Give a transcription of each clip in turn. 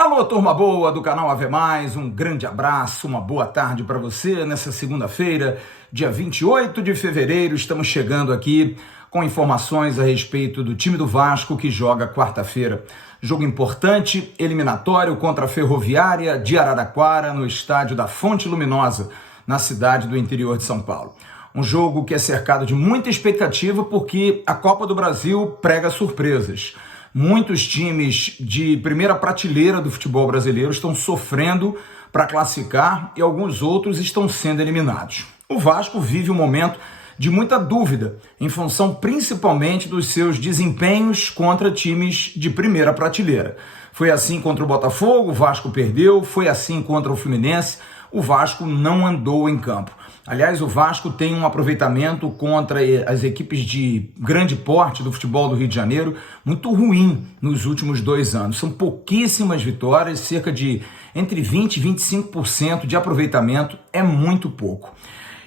Alô, turma boa do canal Ave Mais, um grande abraço, uma boa tarde para você nessa segunda-feira, dia 28 de fevereiro. Estamos chegando aqui com informações a respeito do time do Vasco que joga quarta-feira. Jogo importante, eliminatório contra a Ferroviária de Araraquara, no estádio da Fonte Luminosa, na cidade do interior de São Paulo. Um jogo que é cercado de muita expectativa porque a Copa do Brasil prega surpresas. Muitos times de primeira prateleira do futebol brasileiro estão sofrendo para classificar e alguns outros estão sendo eliminados. O Vasco vive um momento de muita dúvida, em função principalmente dos seus desempenhos contra times de primeira prateleira. Foi assim contra o Botafogo, o Vasco perdeu, foi assim contra o Fluminense, o Vasco não andou em campo. Aliás, o Vasco tem um aproveitamento contra as equipes de grande porte do futebol do Rio de Janeiro muito ruim nos últimos 2 anos. São pouquíssimas vitórias, cerca de entre 20% e 25% de aproveitamento, é muito pouco.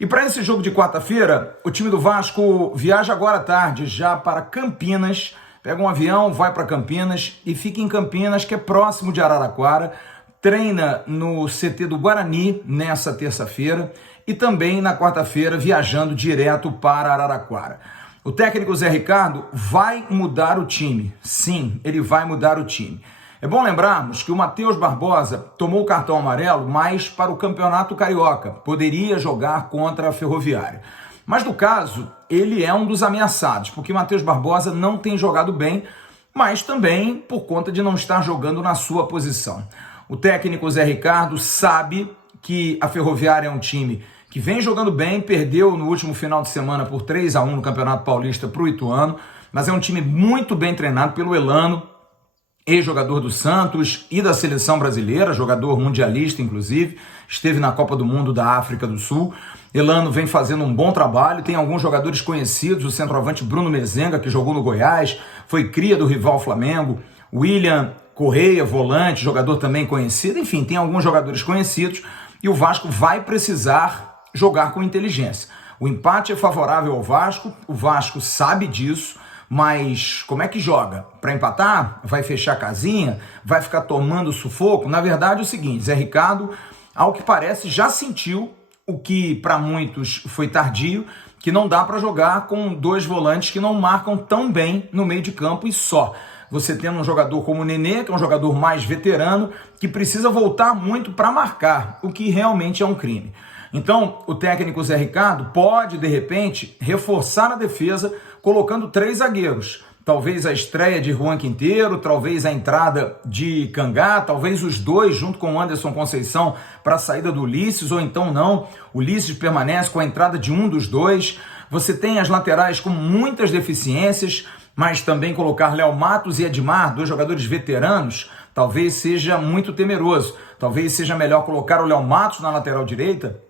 E para esse jogo de quarta-feira, o time do Vasco viaja agora à tarde já para Campinas, pega um avião, vai para Campinas e fica em Campinas, que é próximo de Araraquara, treina no CT do Guarani nessa terça-feira e também na quarta-feira viajando direto para Araraquara. O técnico Zé Ricardo vai mudar o time. Sim, ele vai mudar o time. É bom lembrarmos que o Matheus Barbosa tomou o cartão amarelo, mas para o Campeonato Carioca. Poderia jogar contra a Ferroviária. Mas no caso, ele é um dos ameaçados, porque o Matheus Barbosa não tem jogado bem, mas também por conta de não estar jogando na sua posição. O técnico Zé Ricardo sabe que a Ferroviária é um time que vem jogando bem, perdeu no último final de semana por 3-1 no Campeonato Paulista para o Ituano, mas é um time muito bem treinado pelo Elano, ex-jogador do Santos e da Seleção Brasileira, jogador mundialista inclusive, esteve na Copa do Mundo da África do Sul. Elano vem fazendo um bom trabalho, tem alguns jogadores conhecidos, o centroavante Bruno Mezenga, que jogou no Goiás, foi cria do rival Flamengo, William Correia, volante, jogador também conhecido, enfim, tem alguns jogadores conhecidos e o Vasco vai precisar jogar com inteligência. O empate é favorável ao Vasco, o Vasco sabe disso, mas como é que joga? Para empatar? Vai fechar a casinha? Vai ficar tomando sufoco? Na verdade é o seguinte, Zé Ricardo, ao que parece, já sentiu o que para muitos foi tardio, que não dá para jogar com 2 volantes que não marcam tão bem no meio de campo e só. Você tendo um jogador como o Nenê, que é um jogador mais veterano, que precisa voltar muito para marcar, o que realmente é um crime. Então, o técnico Zé Ricardo pode, de repente, reforçar a defesa colocando 3 zagueiros. Talvez a estreia de Juan Quinteiro, talvez a entrada de Cangá, talvez os 2 junto com o Anderson Conceição para a saída do Ulisses, ou então não, o Ulisses permanece com a entrada de um dos 2. Você tem as laterais com muitas deficiências, mas também colocar Léo Matos e Edmar, 2 jogadores veteranos, talvez seja muito temeroso. Talvez seja melhor colocar o Léo Matos na lateral direita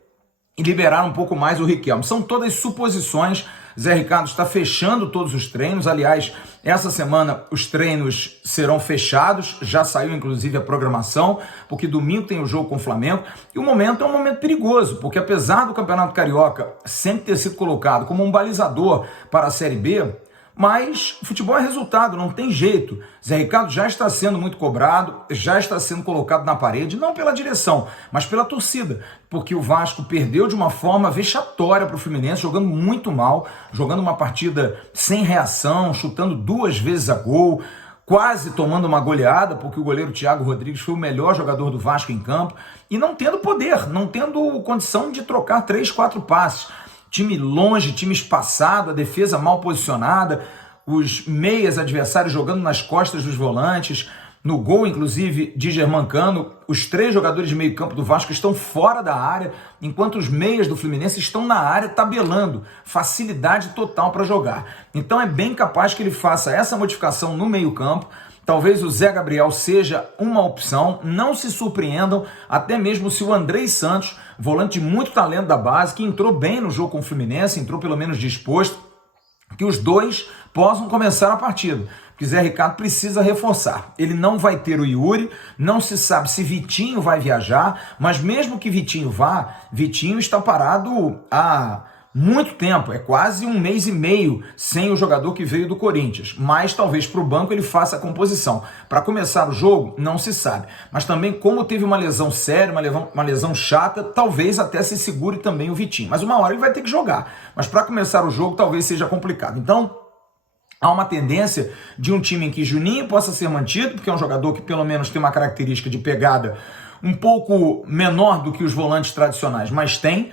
e liberar um pouco mais o Riquelme. São todas suposições. Zé Ricardo está fechando todos os treinos. Aliás, essa semana os treinos serão fechados. Já saiu, inclusive, a programação, porque domingo tem o jogo com o Flamengo. E o momento é um momento perigoso, porque apesar do Campeonato Carioca sempre ter sido colocado como um balizador para a Série B, mas o futebol é resultado, não tem jeito. Zé Ricardo já está sendo muito cobrado, já está sendo colocado na parede, não pela direção, mas pela torcida, porque o Vasco perdeu de uma forma vexatória para o Fluminense, jogando muito mal, jogando uma partida sem reação, chutando 2 vezes a gol, quase tomando uma goleada, porque o goleiro Thiago Rodrigues foi o melhor jogador do Vasco em campo, e não tendo poder, não tendo condição de trocar 3, 4 passes. Time longe, time espaçado, a defesa mal posicionada, os meias adversários jogando nas costas dos volantes, no gol, inclusive, de Germancano, os 3 jogadores de meio campo do Vasco estão fora da área, enquanto os meias do Fluminense estão na área tabelando, facilidade total para jogar. Então é bem capaz que ele faça essa modificação no meio campo. Talvez o Zé Gabriel seja uma opção, não se surpreendam, até mesmo se o Andrei Santos, volante de muito talento da base, que entrou bem no jogo com o Fluminense, entrou pelo menos disposto, que os 2 possam começar a partida. Porque Zé Ricardo precisa reforçar. Ele não vai ter o Yuri, não se sabe se Vitinho vai viajar, mas mesmo que Vitinho vá, Vitinho está parado há muito tempo, é quase 1 mês e meio sem o jogador que veio do Corinthians, mas talvez para o banco ele faça a composição. Para começar o jogo, não se sabe, mas também como teve uma lesão séria, uma lesão chata, talvez até se segure também o Vitinho, mas uma hora ele vai ter que jogar, mas para começar o jogo talvez seja complicado. Então, há uma tendência de um time em que Juninho possa ser mantido, porque é um jogador que pelo menos tem uma característica de pegada um pouco menor do que os volantes tradicionais, mas tem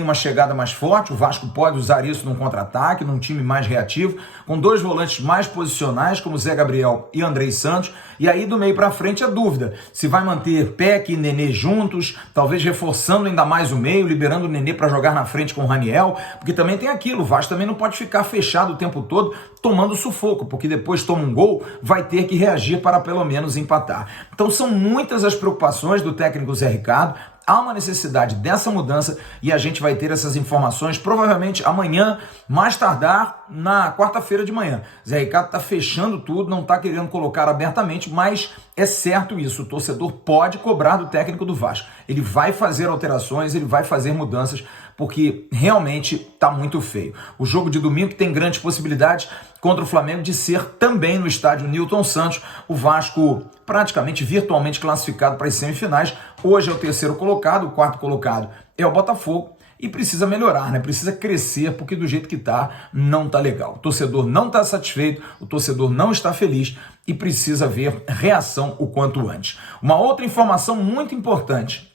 uma chegada mais forte. O Vasco pode usar isso num contra-ataque, num time mais reativo, com 2 volantes mais posicionais, como Zé Gabriel e Andrei Santos, e aí do meio para frente a dúvida, se vai manter Peck e Nenê juntos, talvez reforçando ainda mais o meio, liberando o Nenê para jogar na frente com o Raniel, porque também tem aquilo, o Vasco também não pode ficar fechado o tempo todo tomando sufoco, porque depois toma um gol, vai ter que reagir para pelo menos empatar. Então são muitas as preocupações do técnico Zé Ricardo, há uma necessidade dessa mudança e a gente vai ter essas informações provavelmente amanhã, mais tardar na quarta-feira de manhã. Zé Ricardo está fechando tudo, não está querendo colocar abertamente, mas é certo isso, o torcedor pode cobrar do técnico do Vasco. Ele vai fazer alterações, ele vai fazer mudanças, porque realmente está muito feio. O jogo de domingo tem grandes possibilidades contra o Flamengo de ser também no estádio Newton Santos, o Vasco praticamente virtualmente classificado para as semifinais. Hoje é o 3º colocado, o 4º colocado é o Botafogo e precisa melhorar, né? Precisa crescer, porque do jeito que tá, não tá legal. O torcedor não está satisfeito, o torcedor não está feliz e precisa ver reação o quanto antes. Uma outra informação muito importante: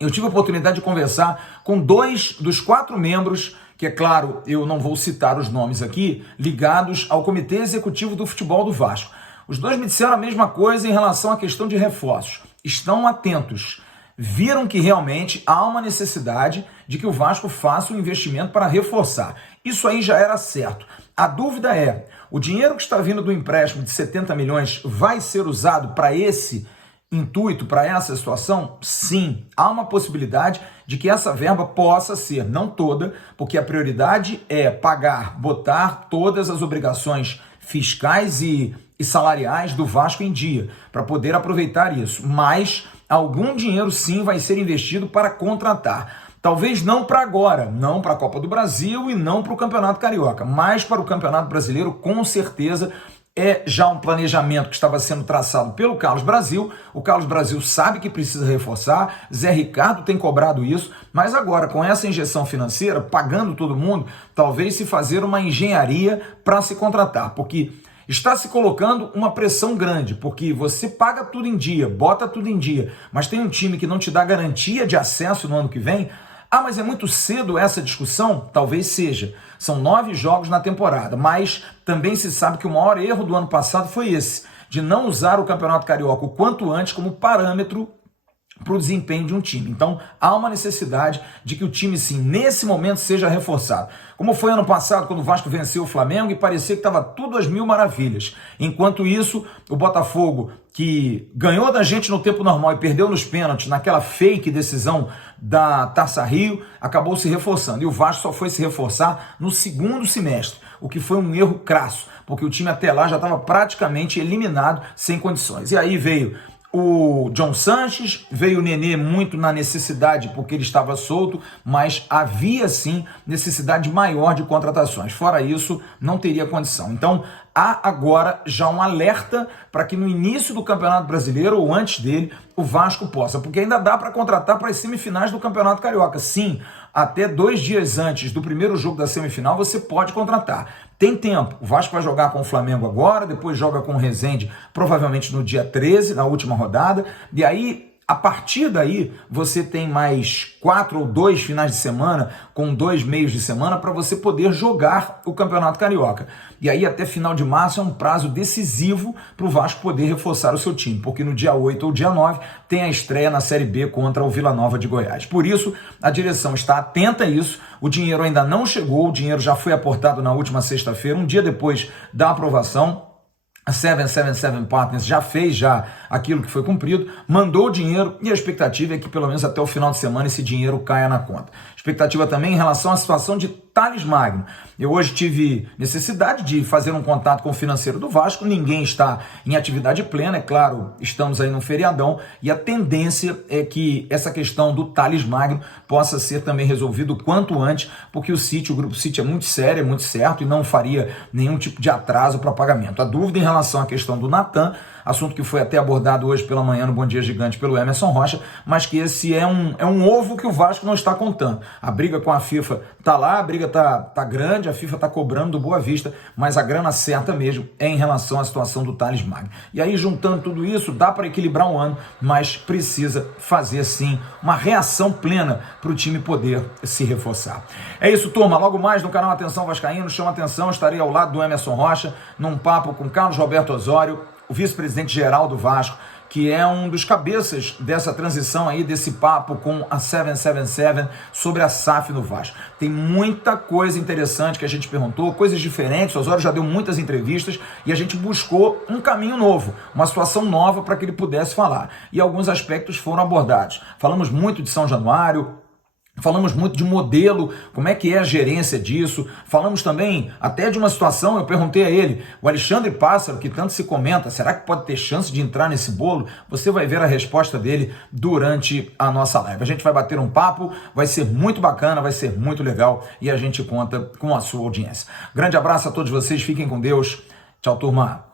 eu tive a oportunidade de conversar com 2 dos 4 membros, que é claro, eu não vou citar os nomes aqui, ligados ao Comitê Executivo do Futebol do Vasco. Os 2 me disseram a mesma coisa em relação à questão de reforços. Estão atentos. Viram que realmente há uma necessidade de que o Vasco faça um investimento para reforçar. Isso aí já era certo. A dúvida é, o dinheiro que está vindo do empréstimo de 70 milhões vai ser usado para esse intuito, para essa situação? Sim, há uma possibilidade de que essa verba possa ser, não toda, porque a prioridade é pagar, botar todas as obrigações fiscais e salariais do Vasco em dia, para poder aproveitar isso, mas algum dinheiro sim vai ser investido para contratar. Talvez não para agora, não para a Copa do Brasil e não para o Campeonato Carioca, mas para o Campeonato Brasileiro, com certeza. É já um planejamento que estava sendo traçado pelo Carlos Brasil. O Carlos Brasil sabe que precisa reforçar, Zé Ricardo tem cobrado isso, mas agora com essa injeção financeira, pagando todo mundo, talvez se fazer uma engenharia para se contratar, porque está se colocando uma pressão grande, porque você paga tudo em dia, bota tudo em dia, mas tem um time que não te dá garantia de acesso no ano que vem. Ah, mas é muito cedo essa discussão? Talvez seja. São 9 jogos na temporada, mas também se sabe que o maior erro do ano passado foi esse, de não usar o Campeonato Carioca o quanto antes como parâmetro para o desempenho de um time. Então, há uma necessidade de que o time, sim, nesse momento seja reforçado. Como foi ano passado, quando o Vasco venceu o Flamengo e parecia que estava tudo às mil maravilhas. Enquanto isso, o Botafogo, que ganhou da gente no tempo normal e perdeu nos pênaltis, naquela fake decisão da Taça Rio, acabou se reforçando. E o Vasco só foi se reforçar no segundo semestre, o que foi um erro crasso, porque o time até lá já estava praticamente eliminado, sem condições. E aí veio o John Sanches, veio o Nenê muito na necessidade, porque ele estava solto, mas havia sim necessidade maior de contratações. Fora isso, não teria condição. Então, há agora já um alerta para que no início do Campeonato Brasileiro, ou antes dele, o Vasco possa, porque ainda dá para contratar para as semifinais do Campeonato Carioca. Sim, até 2 dias antes do primeiro jogo da semifinal, você pode contratar. Tem tempo. O Vasco vai jogar com o Flamengo agora, depois joga com o Resende, provavelmente no dia 13, na última rodada. E aí, a partir daí, você tem mais 4 ou 2 finais de semana, com 2 meios de semana, para você poder jogar o Campeonato Carioca. E aí, até final de março, é um prazo decisivo para o Vasco poder reforçar o seu time, porque no dia 8 ou dia 9 tem a estreia na Série B contra o Vila Nova de Goiás. Por isso, a direção está atenta a isso. O dinheiro ainda não chegou, o dinheiro já foi aportado na última sexta-feira, um dia depois da aprovação. A 777 Partners já fez aquilo que foi cumprido, mandou o dinheiro e a expectativa é que pelo menos até o final de semana esse dinheiro caia na conta. Expectativa também em relação à situação de Thales Magno. Eu hoje tive necessidade de fazer um contato com o financeiro do Vasco, ninguém está em atividade plena, é claro, estamos aí num feriadão, e a tendência é que essa questão do Thales Magno possa ser também resolvido o quanto antes, porque o Grupo City é muito sério, é muito certo e não faria nenhum tipo de atraso para pagamento. A dúvida em relação à questão do Natan, assunto que foi até abordado hoje pela manhã no Bom Dia Gigante pelo Emerson Rocha, mas que esse é um ovo que o Vasco não está contando. A briga com a FIFA tá lá, a briga tá grande, a FIFA tá cobrando do Boa Vista, mas a grana certa mesmo é em relação à situação do Thales Magno. E aí, juntando tudo isso, dá para equilibrar um ano, mas precisa fazer, sim, uma reação plena para o time poder se reforçar. É isso, turma. Logo mais no canal Atenção Vascaíno, chama atenção, estarei ao lado do Emerson Rocha, num papo com Carlos Roberto Osório, o vice-presidente geral do Vasco, que é um dos cabeças dessa transição aí, desse papo com a 777 sobre a SAF no Vasco. Tem muita coisa interessante que a gente perguntou, coisas diferentes, o Osório já deu muitas entrevistas e a gente buscou um caminho novo, uma situação nova para que ele pudesse falar. E alguns aspectos foram abordados. Falamos muito de São Januário, falamos muito de modelo, como é que é a gerência disso, falamos também até de uma situação, eu perguntei a ele, o Alexandre Pássaro, que tanto se comenta, será que pode ter chance de entrar nesse bolo? Você vai ver a resposta dele durante a nossa live. A gente vai bater um papo, vai ser muito bacana, vai ser muito legal e a gente conta com a sua audiência. Grande abraço a todos vocês, fiquem com Deus. Tchau, turma.